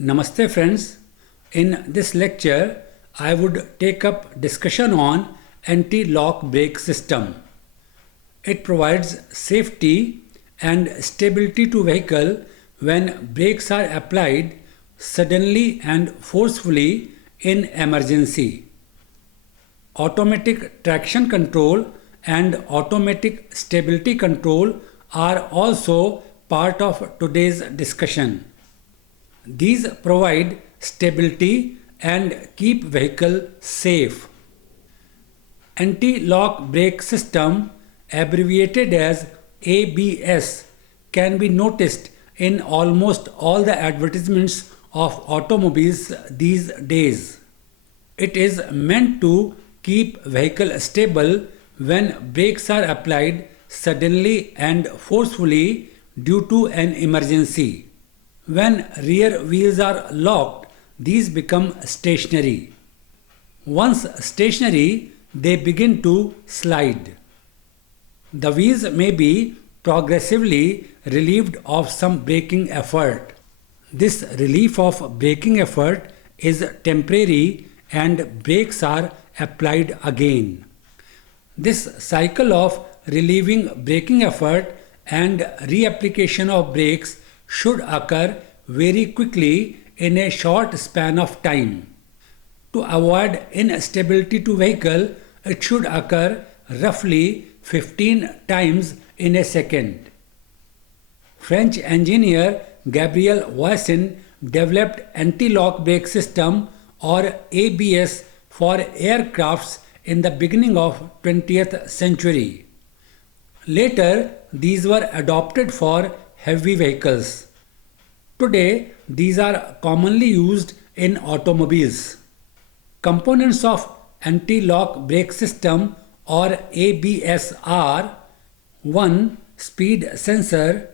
Namaste friends. In this lecture, I would take up discussion on anti-lock brake system. It provides safety and stability to vehicle when brakes are applied suddenly and forcefully in emergency. Automatic traction control and automatic stability control are also part of today's discussion. These provide stability and keep vehicle safe. Anti-lock brake system, abbreviated as ABS, can be noticed in almost all the advertisements of automobiles these days. It is meant to keep vehicle stable when brakes are applied suddenly and forcefully due to an emergency. When rear wheels are locked, these become stationary. Once stationary, they begin to slide. The wheels may be progressively relieved of some braking effort. This relief of braking effort is temporary and brakes are applied again. This cycle of relieving braking effort and reapplication of brakes should occur very quickly in a short span of time. To avoid instability to vehicle, it should occur roughly 15 times in a second. French engineer Gabriel Voisin developed anti-lock brake system or ABS for aircrafts in the beginning of 20th century. Later, these were adopted for heavy vehicles. Today, these are commonly used in automobiles. Components of anti-lock brake system or ABS are 1. Speed sensor,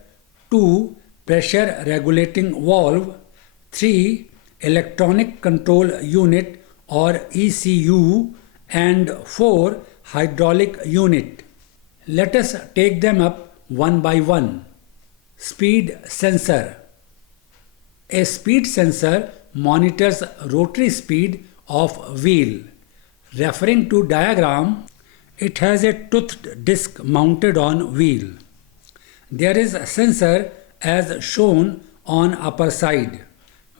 2. Pressure regulating valve, 3. Electronic control unit or ECU, and 4. Hydraulic unit. Let us take them up one by one. Speed sensor. A speed sensor monitors rotary speed of wheel. Referring to diagram, it has a toothed disc mounted on wheel. There is a sensor as shown on upper side.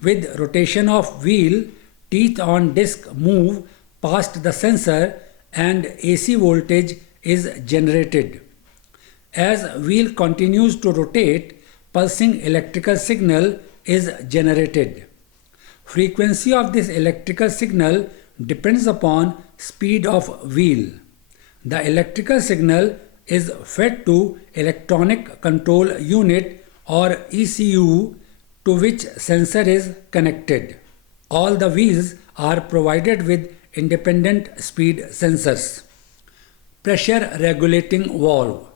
With rotation of wheel, teeth on disc move past the sensor and AC voltage is generated. As wheel continues to rotate, pulsing electrical signal is generated. Frequency of this electrical signal depends upon speed of wheel. The electrical signal is fed to electronic control unit or ECU to which sensor is connected. All the wheels are provided with independent speed sensors. Pressure regulating valve.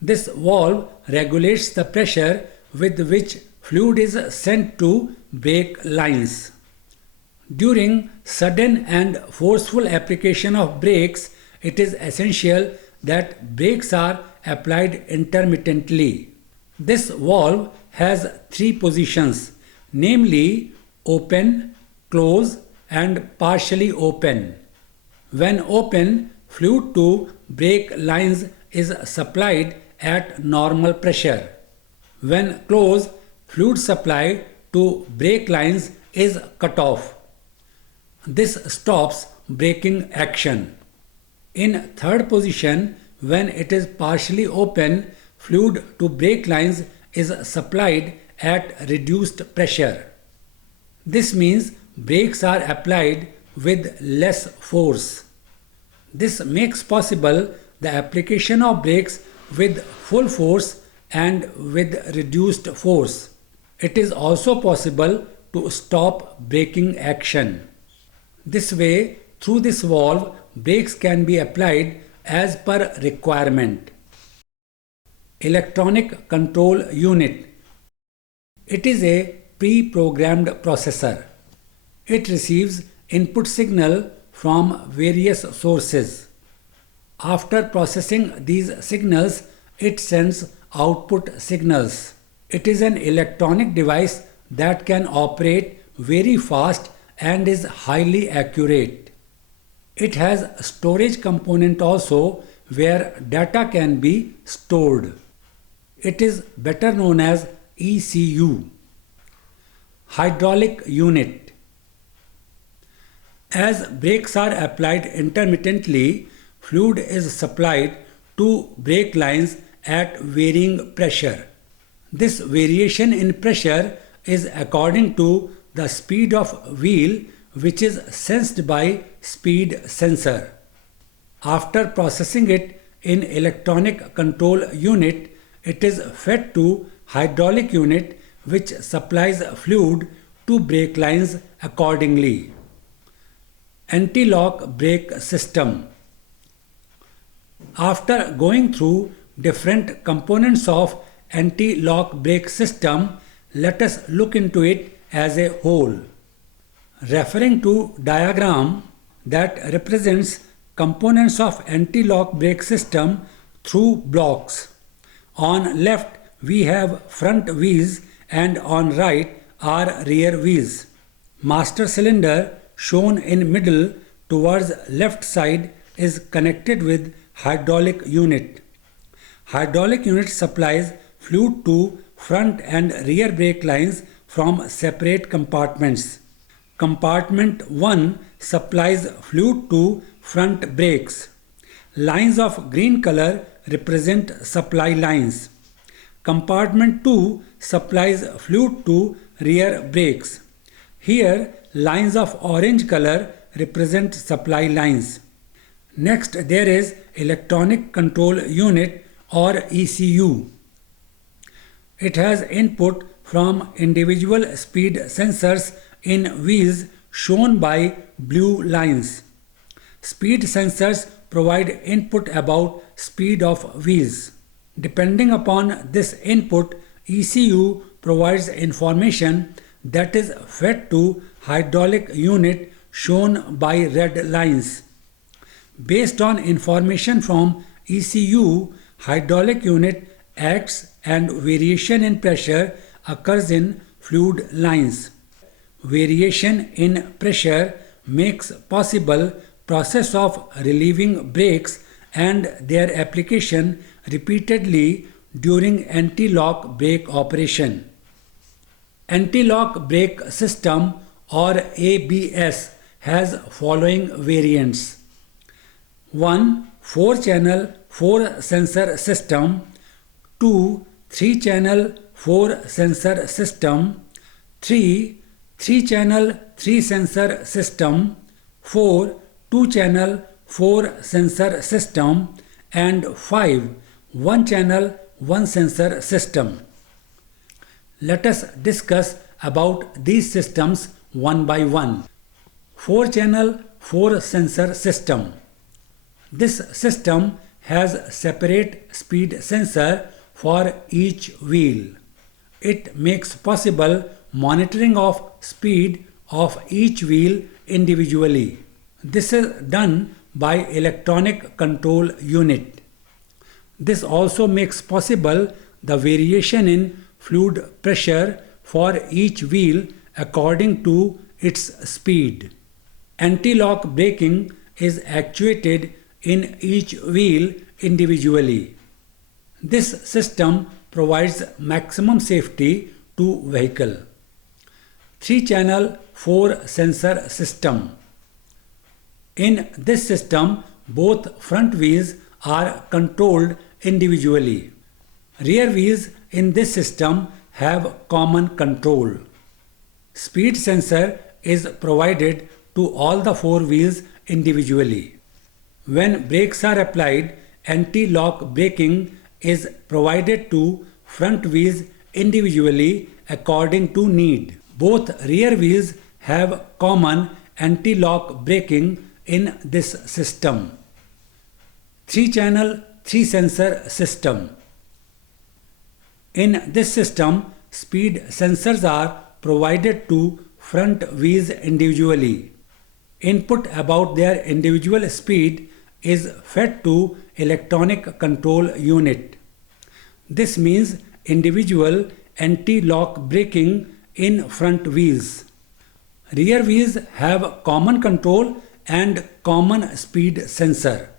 This valve regulates the pressure with which fluid is sent to brake lines. During sudden and forceful application of brakes, it is essential that brakes are applied intermittently. This valve has three positions, namely open, close, and partially open. When open, fluid to brake lines is supplied at normal pressure. When closed, fluid supply to brake lines is cut off. This stops braking action. In third position, when it is partially open, fluid to brake lines is supplied at reduced pressure. This means brakes are applied with less force. This makes possible the application of brakes with full force and with reduced force. It is also possible to stop braking action. This way, through this valve, brakes can be applied as per requirement. Electronic control unit. It is a pre-programmed processor. It receives input signal from various sources. After processing these signals, it sends output signals. It is an electronic device that can operate very fast and is highly accurate. It has a storage component also where data can be stored. It is better known as ECU. Hydraulic unit. As brakes are applied intermittently, fluid is supplied to brake lines at varying pressure. This variation in pressure is according to the speed of wheel, which is sensed by speed sensor. After processing it in electronic control unit, it is fed to hydraulic unit, which supplies fluid to brake lines accordingly. Anti-lock brake system. After going through different components of anti-lock brake system, let us look into it as a whole. Referring to diagram that represents components of anti-lock brake system through blocks. On left we have front wheels and on right are rear wheels. Master cylinder shown in middle towards left side is connected with hydraulic unit. Hydraulic unit supplies fluid to front and rear brake lines from separate compartments. Compartment 1 supplies fluid to front brakes. Lines of green color represent supply lines. Compartment 2 supplies fluid to rear brakes. Here lines of orange color represent supply lines. Next there is electronic control unit or ECU. It has input from individual speed sensors in wheels shown by blue lines. Speed sensors provide input about speed of wheels. Depending upon this input, ECU provides information that is fed to hydraulic unit shown by red lines. Based on information from ECU, hydraulic unit acts and variation in pressure occurs in fluid lines. Variation in pressure makes possible process of relieving brakes and their application repeatedly during anti-lock brake operation. Anti-lock brake system or ABS has following variants. 1. 4-channel 4-sensor system. 2. 3-channel 4-sensor system. 3. 3-channel 3-sensor system. 4. 2-channel 4-sensor system. And 5. 1-channel 1-sensor system. Let us discuss about these systems one by one. 4-channel 4-sensor system. This system has separate speed sensor for each wheel. It makes possible monitoring of speed of each wheel individually. This is done by electronic control unit. This also makes possible the variation in fluid pressure for each wheel according to its speed. Anti-lock braking is actuated in each wheel individually. This system provides maximum safety to vehicle. 3-channel 4-sensor system. In this system, both front wheels are controlled individually. Rear wheels in this system have common control. Speed sensor is provided to all the 4 wheels individually. When brakes are applied, anti-lock braking is provided to front wheels individually according to need. Both rear wheels have common anti-lock braking in this system. 3-channel 3-sensor system. In this system, speed sensors are provided to front wheels individually. Input about their individual speed is fed to electronic control unit. This means individual anti-lock braking in front wheels. Rear wheels have common control and common speed sensor.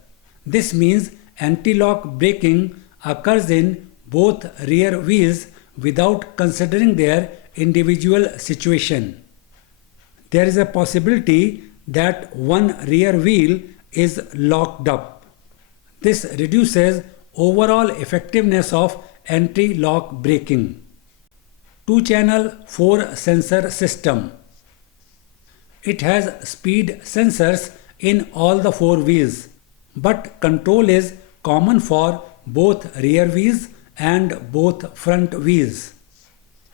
This means anti-lock braking occurs in both rear wheels without considering their individual situation. There is a possibility that one rear wheel is locked up. This reduces overall effectiveness of anti-lock braking. 2-channel 4-sensor system. It has speed sensors in all the 4 wheels, but control is common for both rear wheels and both front wheels.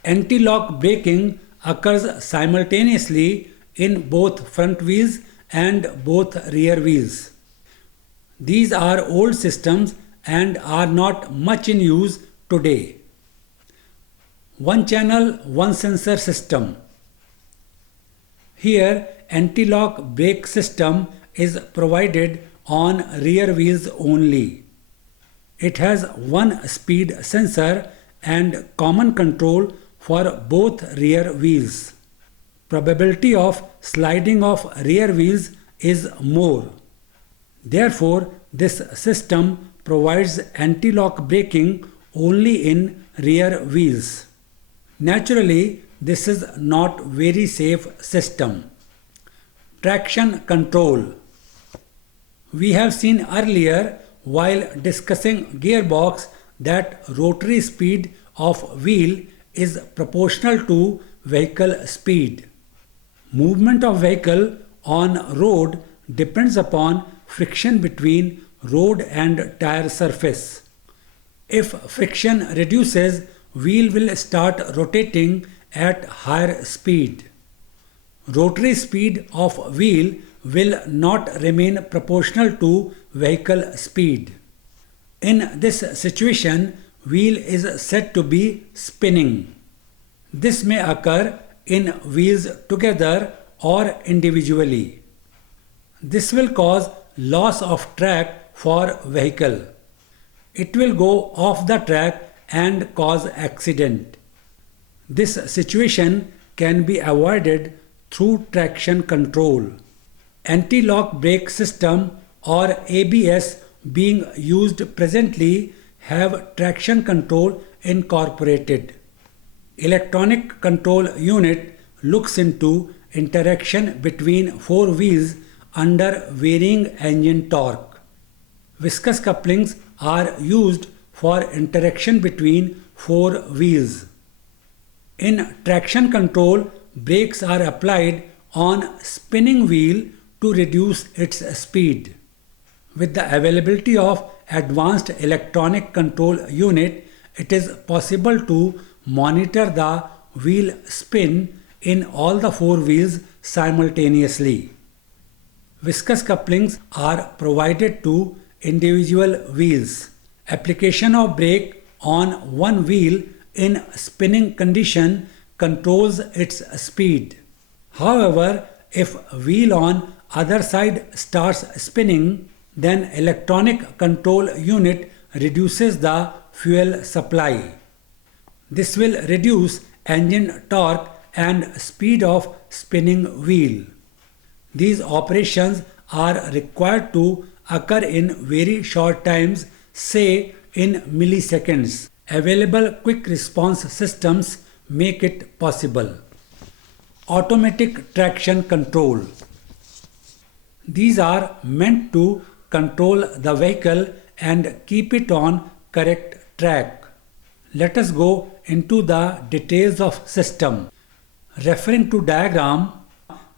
Anti-lock braking occurs simultaneously in both front wheels and both rear wheels. These are old systems and are not much in use today. 1-channel 1-sensor system. Here, anti-lock brake system is provided on rear wheels only. It has one speed sensor and common control for both rear wheels. Probability of sliding of rear wheels is more. Therefore, this system provides anti-lock braking only in rear wheels. Naturally, this is not very safe system. Traction control. We have seen earlier while discussing gearbox that rotary speed of wheel is proportional to vehicle speed. Movement of vehicle on road depends upon friction between road and tire surface. If friction reduces, wheel will start rotating at higher speed. Rotary speed of wheel will not remain proportional to vehicle speed. In this situation, wheel is said to be spinning. This may occur in wheels together or individually. This will cause loss of track for vehicle. It will go off the track and cause accident. This situation can be avoided through traction control. Anti-lock brake system or ABS being used presently have traction control incorporated. Electronic control unit looks into interaction between 4 wheels under varying engine torque. Viscous couplings are used for interaction between 4 wheels. In traction control, brakes are applied on spinning wheel to reduce its speed. With the availability of advanced electronic control unit, it is possible to monitor the wheel spin in all the 4 wheels simultaneously. Viscous couplings are provided to individual wheels. Application of brake on one wheel in spinning condition controls its speed. However, if wheel on other side starts spinning, then electronic control unit reduces the fuel supply. This will reduce engine torque and speed of spinning wheel. These operations are required to occur in very short times, say in milliseconds. Available quick response systems make it possible. Automatic traction control. These are meant to control the vehicle and keep it on correct track. Let us go into the details of system. Referring to diagram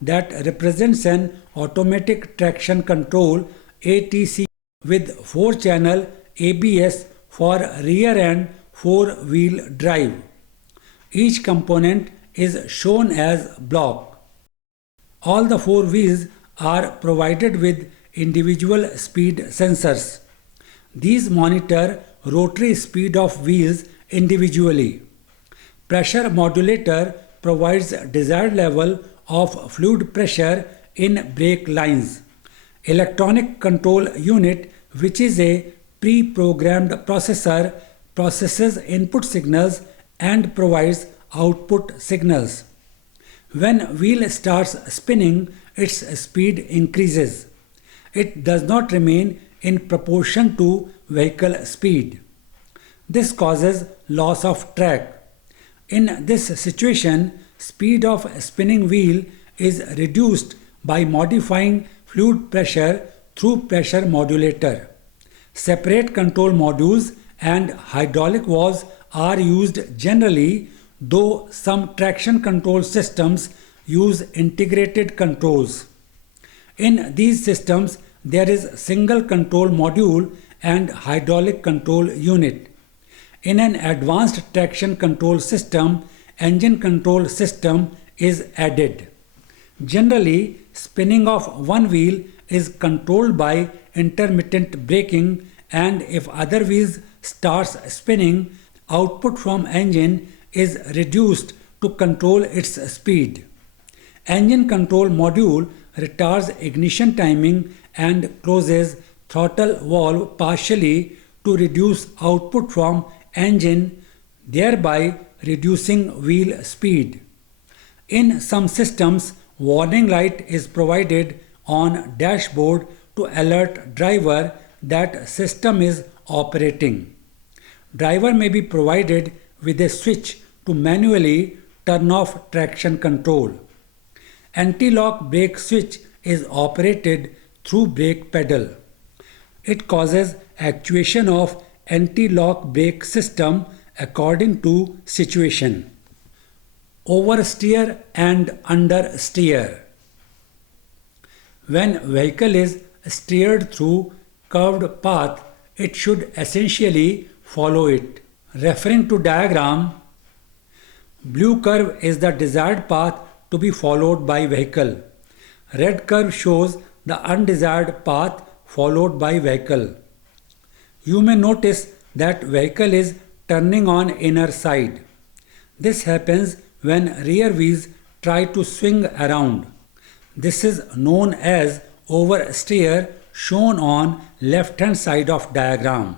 that represents an automatic traction control ATC with 4-channel ABS for rear and 4-wheel drive. Each component is shown as block. All the 4 wheels are provided with individual speed sensors. These monitor rotary speed of wheels individually. Pressure modulator provides desired level of fluid pressure in brake lines. Electronic control unit, which is a pre-programmed processor, processes input signals and provides output signals. When wheel starts spinning, its speed increases. It does not remain in proportion to vehicle speed. This causes loss of track. In this situation, speed of spinning wheel is reduced by modifying fluid pressure through pressure modulator. Separate control modules and hydraulic valves are used generally, though some traction control systems use integrated controls. In these systems, there is single control module and hydraulic control unit. In an advanced traction control system, engine control system is added. Generally, spinning of one wheel is controlled by intermittent braking, and if other wheels starts spinning, output from engine is reduced to control its speed. Engine control module retards ignition timing and closes throttle valve partially to reduce output from engine, thereby reducing wheel speed. In some systems, warning light is provided on dashboard to alert driver that system is operating. Driver may be provided with a switch to manually turn off traction control. Anti-lock brake switch is operated through brake pedal. It causes actuation of anti-lock brake system according to situation. Oversteer and understeer. When vehicle is steered through curved path, it should essentially follow it. Referring to diagram, blue curve is the desired path to be followed by vehicle. Red curve shows the undesired path followed by vehicle. You may notice that vehicle is turning on inner side. This happens when rear wheels try to swing around. This is known as oversteer, shown on left hand side of diagram.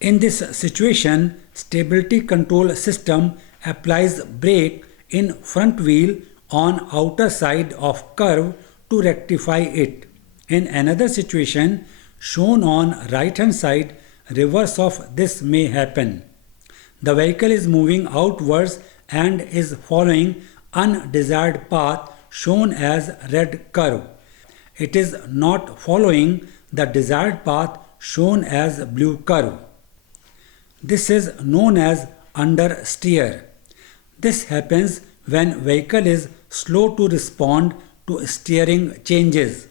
In this situation, stability control system applies brake in front wheel on outer side of curve to rectify it. In another situation, shown on right hand side, reverse of this may happen. The vehicle is moving outwards and is following undesired path shown as red curve. It is not following the desired path shown as blue curve. This is known as understeer. This happens when vehicle is slow to respond to steering changes.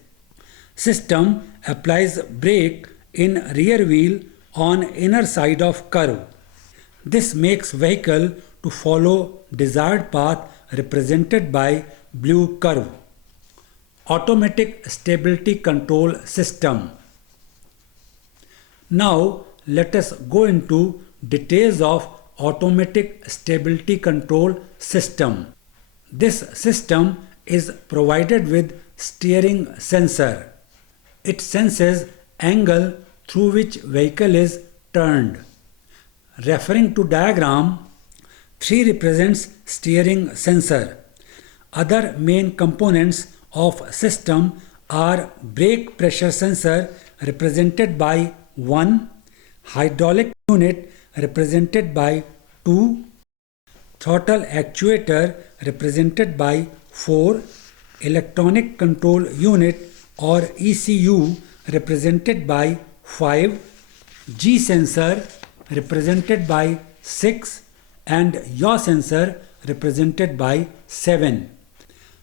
System applies brake in rear wheel on inner side of curve. This makes vehicle to follow desired path represented by blue curve. Automatic stability control system. Now let us go into details of automatic stability control system. This system is provided with steering sensor. It senses angle through which vehicle is turned. Referring to diagram, 3 represents steering sensor. Other main components of system are brake pressure sensor represented by 1, hydraulic unit represented by 2, throttle actuator represented by 4, electronic control unit or ECU represented by 5, G sensor represented by 6 and yaw sensor represented by 7.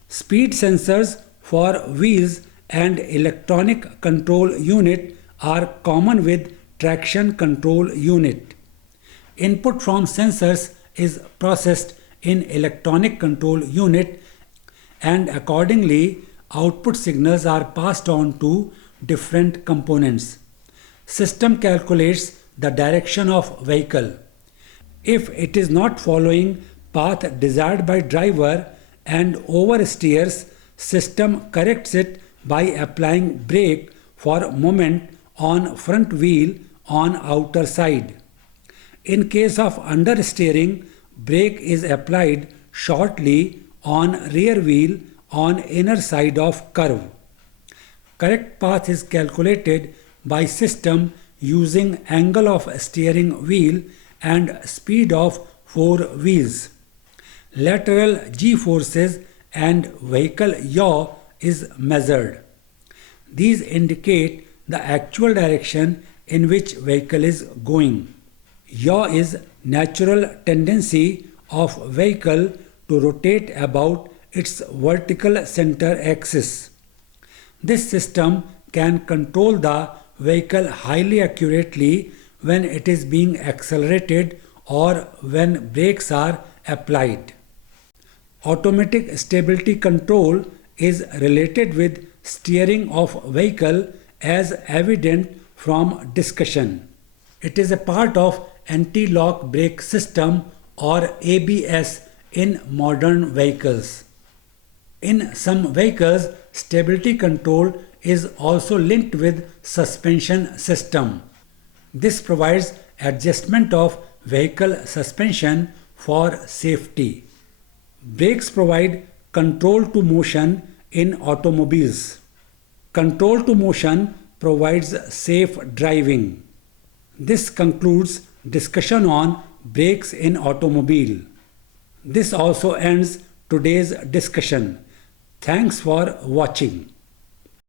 Speed sensors for wheels and electronic control unit are common with traction control unit. Input from sensors is processed in electronic control unit and accordingly output signals are passed on to different components. System calculates the direction of vehicle. If it is not following path desired by driver and oversteers, system corrects it by applying brake for moment on front wheel on outer side. In case of understeering, Brake is applied shortly on rear wheel on inner side of curve. Correct path is calculated by system using angle of steering wheel and speed of 4 wheels. Lateral g-forces and vehicle yaw is measured. These indicate the actual direction in which vehicle is going. Yaw is natural tendency of vehicle to rotate about its vertical center axis. This system can control the vehicle highly accurately when it is being accelerated or when brakes are applied. Automatic stability control is related with steering of vehicle as evident from discussion. It is a part of anti-lock brake system or ABS in modern vehicles. In some vehicles, stability control is also linked with suspension system. This provides adjustment of vehicle suspension for safety. Brakes provide control to motion in automobiles. Control to motion provides safe driving. This concludes discussion on brakes in automobile. This also ends today's discussion. Thanks for watching.